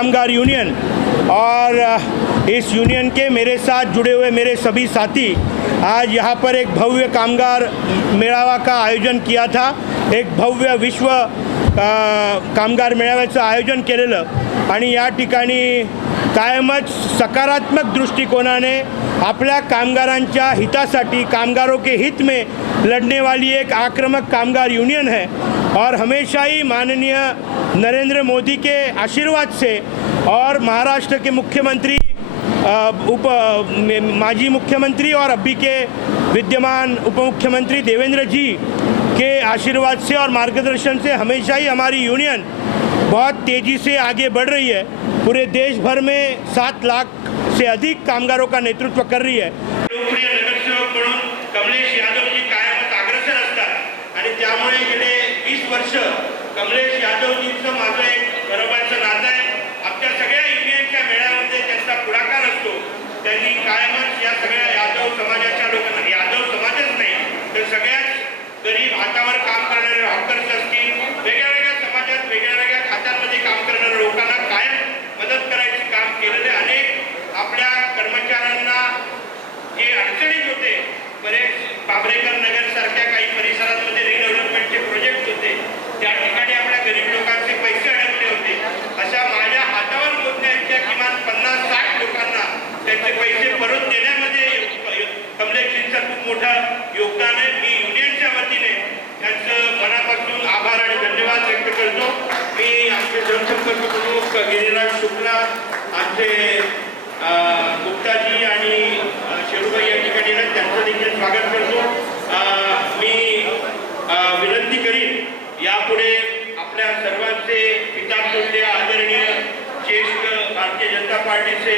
कामगार यूनियन और इस यूनियन के मेरे साथ जुड़े हुए मेरे सभी साथी आज यहाँ पर एक भव्य कामगार मेळावा का आयोजन किया था। एक भव्य विश्व कामगार मेळाव्याचं आयोजन केलेलं आणि या ठिकाणी कायमच सकारात्मक दृष्टिकोनाने अपने कामगारांच्या हितासाठी कामगारों के हित में लड़ने वाली एक आक्रामक कामगार यूनियन है और हमेशा ही माननीय नरेंद्र मोदी के आशीर्वाद से और महाराष्ट्र के मुख्यमंत्री माजी मुख्यमंत्री और अभी के विद्यमान उप मुख्यमंत्री देवेंद्र जी के आशीर्वाद से और मार्गदर्शन से हमेशा ही हमारी यूनियन बहुत तेज़ी से आगे बढ़ रही है। पूरे देश भर में 7 लाख से अधिक कामगारों का नेतृत्व कर रही है। लोकप्रिय नगरसेवक म्हणून कमलेश यादव जी कायमच अग्रेसर असतात आणि त्यामुळे गेले 20 वर्ष कमलेश यादव जींचं माझं एक बरोबरचं नातं आहे। आपल्या सगळ्या युनियनच्या मेळाव्यामध्ये त्यांचा पुढाकार असतो। त्यांनी कायमच या सगळ्या यादव समाजाच्या लोकांना, यादव समाजच नाही तर सगळ्याच गरीब हातावर काम करणारे हॉकर्स असतील, वेगवेगळ्या समाजात वेगवेगळ्या खात्यांमध्ये काम करणाऱ्या लोकांना कायम मदत करायचे काम केलेले अनेक आपल्या कर्मचाऱ्यांना जे अडचणीत होते, बरेच बाबरेकर नगर सारख्या काही परिसरांमध्ये रिडेव्हलपमेंटचे प्रोजेक्ट होते, त्या ठिकाणी आपल्या गरीब लोकांचे पैसे अडकले होते। अशा माझ्या हातावर मोजण्याच्या किमान 50-60 लोकांना त्यांचे पैसे परत देण्यामध्ये कमलेशजींचं खूप मोठं योगदान आहे। मी युनियनच्या वतीने त्यांचं मनापासून आभार आणि धन्यवाद व्यक्त करतो। मी आमचे जनसंपर्क प्रमुख गिरीराज शुक्ला, आमचे गुप्ताजी आणि शेरूबाई या ठिकाणी त्यांचं देखील स्वागत करतो। मी विनंती करीन यापुढे आपल्या सर्वांचे पितापुत्र्य आदरणीय ज्येष्ठ भारतीय जनता पार्टीचे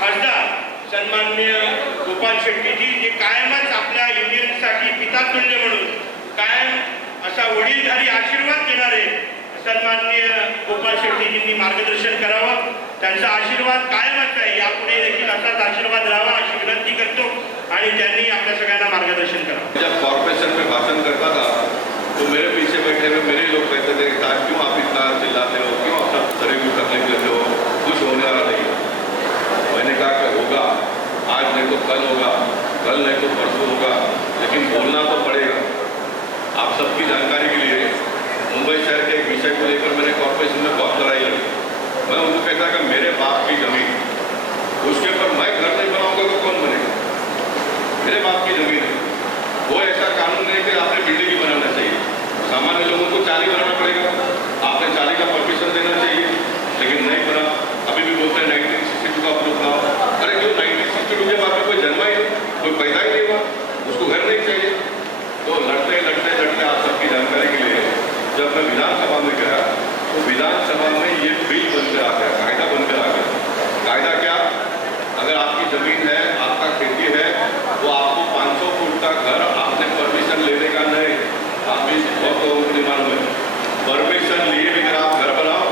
खासदार सन्माननीय गोपाल शेट्टीजी जे कायमच आपल्या युनियनसाठी पितातुल्य म्हणून कायम असा वडीलधारी आशीर्वाद देणारे सन्माननीय गोपाल शेट्टीजींनी मार्गदर्शन करावं। त्यांचा आशीर्वाद कायमच आहे, यापुढे देखील असाच आशीर्वाद राहावा अशी विनंती करतो आणि त्यांनी आपल्या सगळ्यांना मार्गदर्शन करावं। जब कॉर्पोरेशन में भाषण करता था तो मेरे पीछे बैठे हुए मेरे लोग कहते थे साहब क्यों आप इतना चिल्लाते हो, क्यों आप सब शरीर को तकलीफ देते हो, कुछ होने वाला नहीं। मैंने कहा कि होगा, आज नहीं तो कल होगा, कल नहीं तो परसों होगा, लेकिन बोलना तो पड़ेगा। आप सबकी जानकारी के लिए मुंबई शहर के एक विषय को लेकर मैंने कॉर्पोरेशन में बहुत लड़ाई लड़ी। मैं उनको कहता कि मेरे बाप की जमीन, उसके ऊपर मैं घर नहीं बनाऊंगा तो कौन बनेगा? मेरे बाप की जमीन है, वो ऐसा कानून नहीं कि आपने बिल्डिंग ही बनाना चाहिए। सामान्य लोगों को 40 बनाना पड़ेगा, आपने 40 का परमिशन देना चाहिए, लेकिन नहीं बना। अभी भी बोलते हैं 1962 का प्रूफ लाओ। अरे जो 1962 के बाद में कोई जन्मा ही नहीं, कोई पैदा ही नहीं हुआ, उसको घर नहीं चाहिए। तो लड़ते लड़ते लड़ते आप सबकी जानकारी के लिए जब मैं विधानसभा में गया तो विधानसभा में ये बिल बनकर आ गया, कायदा बनकर आ गया। कायदा क्या? अगर आपकी जमीन है, आपका खेती है, तो आपको 500 फुट का घर आपने परमिशन लेने का नहीं। आप भी बहुत लोगों को नहीं मालूम है, परमिशन लिए बिना आप घर बनाओ।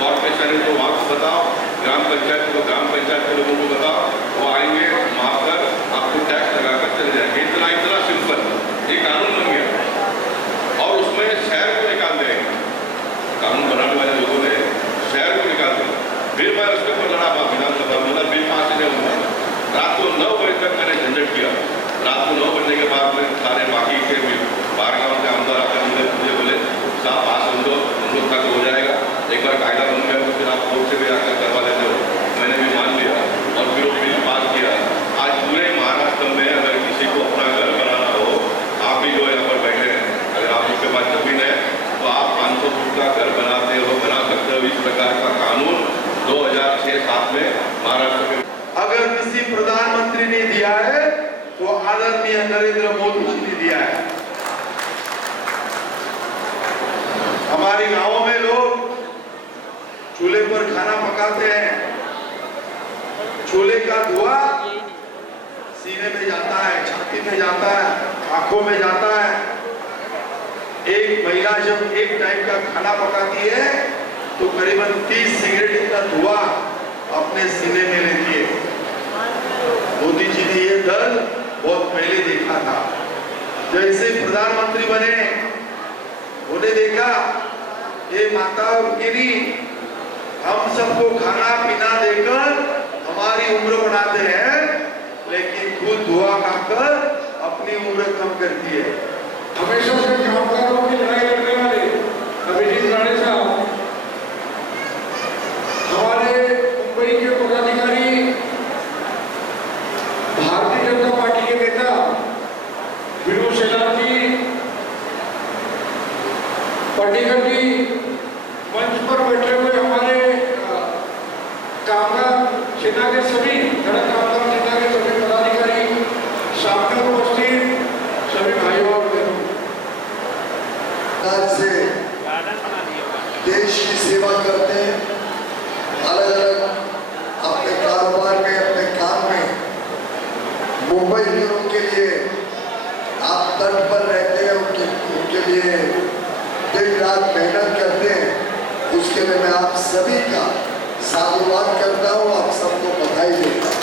कॉर्पोरेशन है तो वहाँ को बताओ, ग्राम पंचायत को, ग्राम पंचायत के लोगों को बताओ, वो आएंगे वहाँ पर आपको टैक्स लगा कर चले जाएंगे। इतना सिंपल ये कानून बन गया और उसमें शहर को निकाल देंगे। कानून बनाने वाले लोगों ने शहर को निकाल दिया। फिर मैं उसके ऊपर लड़ा विधानसभा में, बिल पास नहीं होगा। रात को 9 बजे तक मैंने झंझट किया। रात को 9 बजने के बाद में सारे बाकी के बाहर गाँव के आमदार आकर मुझे बोले साहब पास हम लोग तक हो जाएगा, एक बार कायदा बन गया तो फिर आप कोर्ट से भी आकर करवा लेते हो। मैंने भी मान लिया और फिर वो बिल पास किया। आज पूरे महाराष्ट्र में अगर किसी को अपना घर बनाना हो, आप भी जो यहाँ पर बैठे हैं, अगर आपके पास जमीन है तो आप 500 फुट का घर बनाते हो, बना सकते हो। इस प्रकार का कानून 2006-07 में महाराष्ट्र में अगर किसी प्रधानमंत्री ने दिया है तो आदरणीय नरेंद्र मोदी जी ने दिया है। हमारे गांवों में लोग चूल्हे पर खाना पकाते हैं, चूल्हे का धुआं सीने में जाता है, छाती में जाता है, आंखों में जाता है। एक महिला जब एक टाइम का खाना पकाती है तो करीबन 30 सिगरेट का धुआं अपने सीने में लेती है। मोदी जी ने यह दर्द बहुत पहले देखा था। जैसे प्रधानमंत्री बने उन्हें देखा ये माता गिरी हम सबको खाना पीना देकर हमारी उम्र बढ़ाते हैं, लेकिन खुद धुआं खाकर अपनी उम्र कम करती है। हमेशा से कामगारों की लड़ाई लड़ने वाले अभिजीत राणे साहब हमारे मुंबई के पदाधिकारी, भारतीय जनता पार्टी के नेता विनोद शेलार जी, पाटीकर जी, मंच पर बैठे हुए हमारे कामगार सेना के सभी कामगार सेना के सभी पदाधिकारी, सामने उपस्थित सभी भाइयों और बहनों, से देश की सेवा करते हैं, अलग अलग अपने कारोबार में, अपने काम में। मुंबई हिरों के लिए आप तट पर रहते हैं, उनके लिए दिन रात मेहनत करते हैं, उसके लिए मैं आप सभी का साधुवाद करता हूँ, आप सबको बधाई देता हूँ।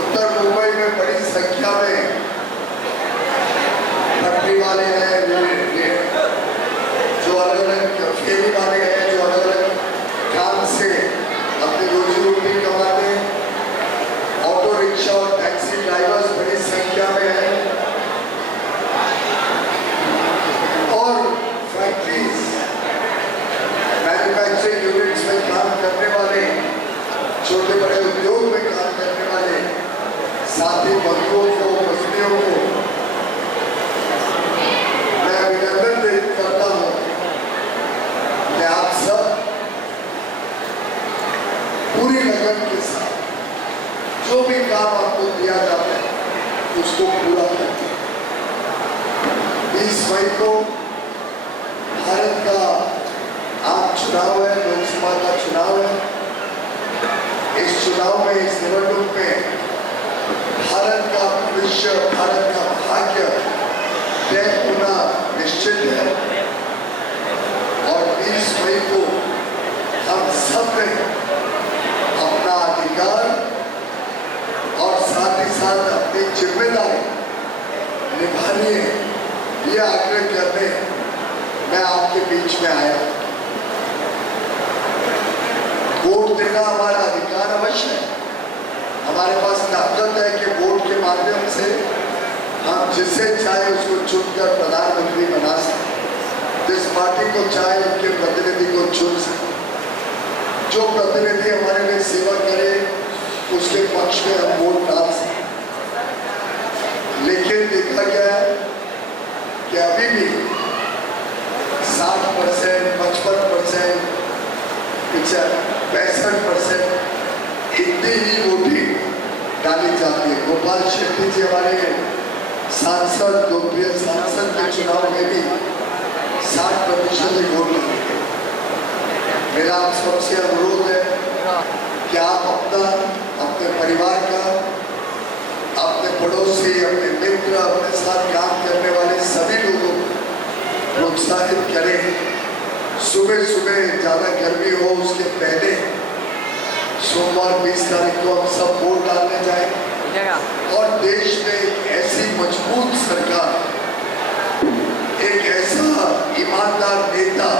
उत्तर मुंबई में बड़ी संख्या में फैक्ट्री वाले हैं, जो अलग अलग फेरी वाले हैं, जो अलग अलग काम से अपनी रोजी रोटी कमाते हैं। ऑटो रिक्शा और टैक्सी ड्राइवर्स बड़ी संख्या में हैं, और फैक्ट्रीज, मैन्युफैक्चरिंग यूनिट्स में काम करने वाले, छोटे बड़े उद्योग में काम करने वाले साथी बंधुओं को, मजदूरों को मैं अभिनंदन व्यक्त करता हूं कि आप सब पूरी लगन के साथ जो भी काम आपको दिया जाता है उसको पूरा करते हैं। 20 मई को भारत का आम चुनाव है, लोकसभा का चुनाव है। इस चुनाव में, इस निवडणूक में भारत का भविष्य, भारत का भाग्य तय होना निश्चित है, और 20 मई को हम सब ने अपना अधिकार और साथ ही साथ अपनी जिम्मेदारी निभानी है, यह आग्रह करने मैं आपके बीच में आया। वोट देना हमारा अधिकार अवश्य है, हमारे पास ताकत है कि वोट के माध्यम से हम जिसे चाहे उसको चुनकर प्रधानमंत्री बना सकते, जिस पार्टी को चाहे उनके प्रतिनिधि को चुन सकते, जो प्रतिनिधि हमारे लिए सेवा करे उसके पक्ष में हम वोट डाल सकते। लेकिन देखा गया है कि अभी भी 60%, 55%, 65% इतनी ही वोटिंग डाली जाती है। गोपाल शेट्टी जी हमारे सांसद, लोकप्रिय सांसद के चुनाव में भी 60% ही वोट डाले। मेरा आप सबसे अनुरोध है कि आप अपने परिवार का, अपने पड़ोसी, अपने मित्र, अपने साथ काम करने वाले सभी लोगों को प्रोत्साहित करें। सुबह सुबह ज़्यादा गर्मी हो उसके पहले सोमवार 20 तारीख को हम सब वोट डालने जाएं, और देश में एक ऐसी मजबूत सरकार, एक ऐसा ईमानदार नेता,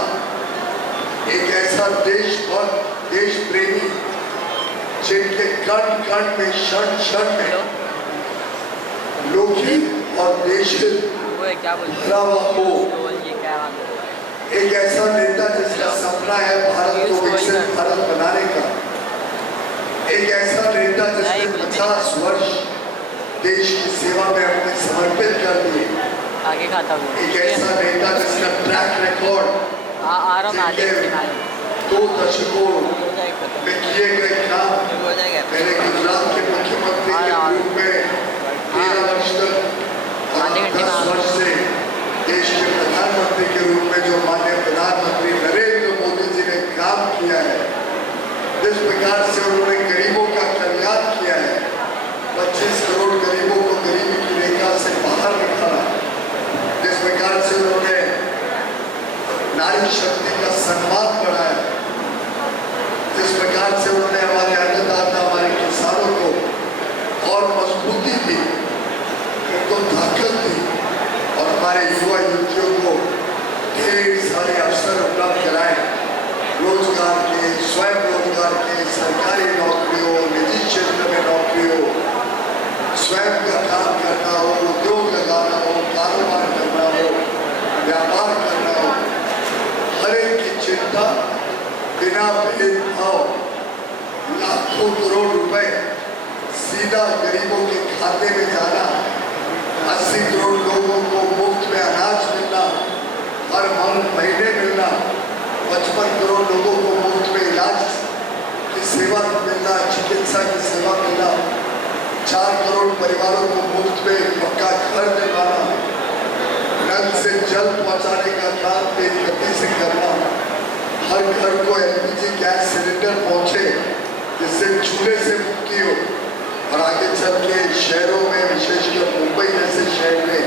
एक ऐसा देशभक्त, देश प्रेमी, जिनके कण कण में, क्षण क्षण में लोकहित और देशहित भरा हुआ हो, एक ऐसा नेता जिसका सपना है भारत को विकसित भारत बनाने का, एक ऐसा नेता जिसने 50 वर्ष देश की सेवा में अपने समर्पित कर दिए, आगे खाता हूँ। एक ऐसा नेता जिसका ट्रैक रिकॉर्ड दो दशकों में किए गए काम, पहले गुजरात के मुख्यमंत्री के रूप में 13 वर्ष तक, और 10 वर्ष से देश के प्रधानमंत्री के रूप में जो माननीय प्रधानमंत्री नरेंद्र मोदी जी ने काम किया है, जिस प्रकार से उन्होंने गरीबों का कल्याण किया है, 25 करोड़ गरीबों को गरीबी की रेखा से बाहर निकाला, जिस प्रकार से उन्होंने नारी शक्ति का सम्मान बढ़ाया, जिस प्रकार से उन्होंने लाखों करोड़ रुपए सीधा गरीबों के खाते में जाना, 80 करोड़ लोगों को मुफ्त में अनाज मिलना, हर महीने मिलना, 55 करोड़ लोगों को मुफ्त में इलाज की सेवा मिलना, चिकित्सा की सेवा मिलना, 4 करोड़ परिवारों को मुफ्त में पक्का घर दिलवाना, नल से जल पहुंचाने का काम तेज गति से करना, हर घर को एलपीजी गैस सिलेंडर पहुंचे जिससे चूल्हे से मुक्ति हो, और आगे चल के शहरों में, विशेषकर मुंबई जैसे शहर में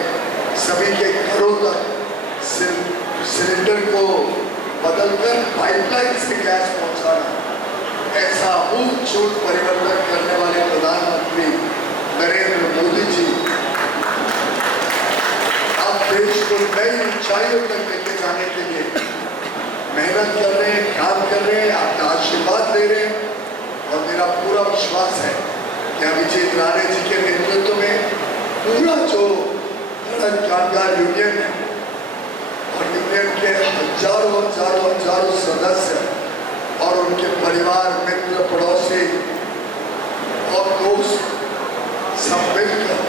सभी के घरों तक सिलेंडर को बदलकर पाइपलाइन से गैस पहुंचाना, ऐसा आमूल परिवर्तन करने वाले प्रधानमंत्री नरेंद्र मोदी जी अब देश को नई ऊंचाइयों तक लेके जाने के लिए मेहनत कर रहे हैं, काम कर रहे हैं, आपका आशीर्वाद दे रहे हैं। और मेरा पूरा विश्वास है कि अभिजीत राणे जी के नेतृत्व में पूरा जो कामगार यूनियन है और यूनियन के हजारों सदस्य और उनके परिवार, मित्र, पड़ोसी और दोस्त सब मिलकर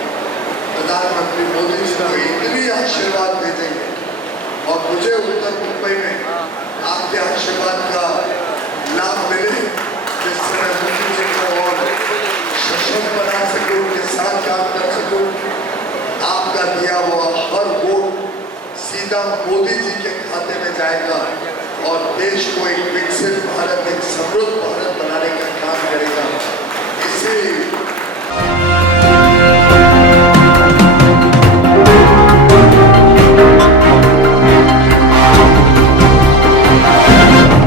प्रधानमंत्री मोदी जी को इतनी आशीर्वाद दे देंगे और मुझे उत्तर मुंबई में आपके आशीर्वाद का लाभ मिले, जिससे मैं मोदी जी को और सशक्त बना सकूं, उनके साथ काम कर सकूं। आपका दिया हुआ हर वोट सीधा मोदी जी के खाते में जाएगा और देश को एक विकसित भारत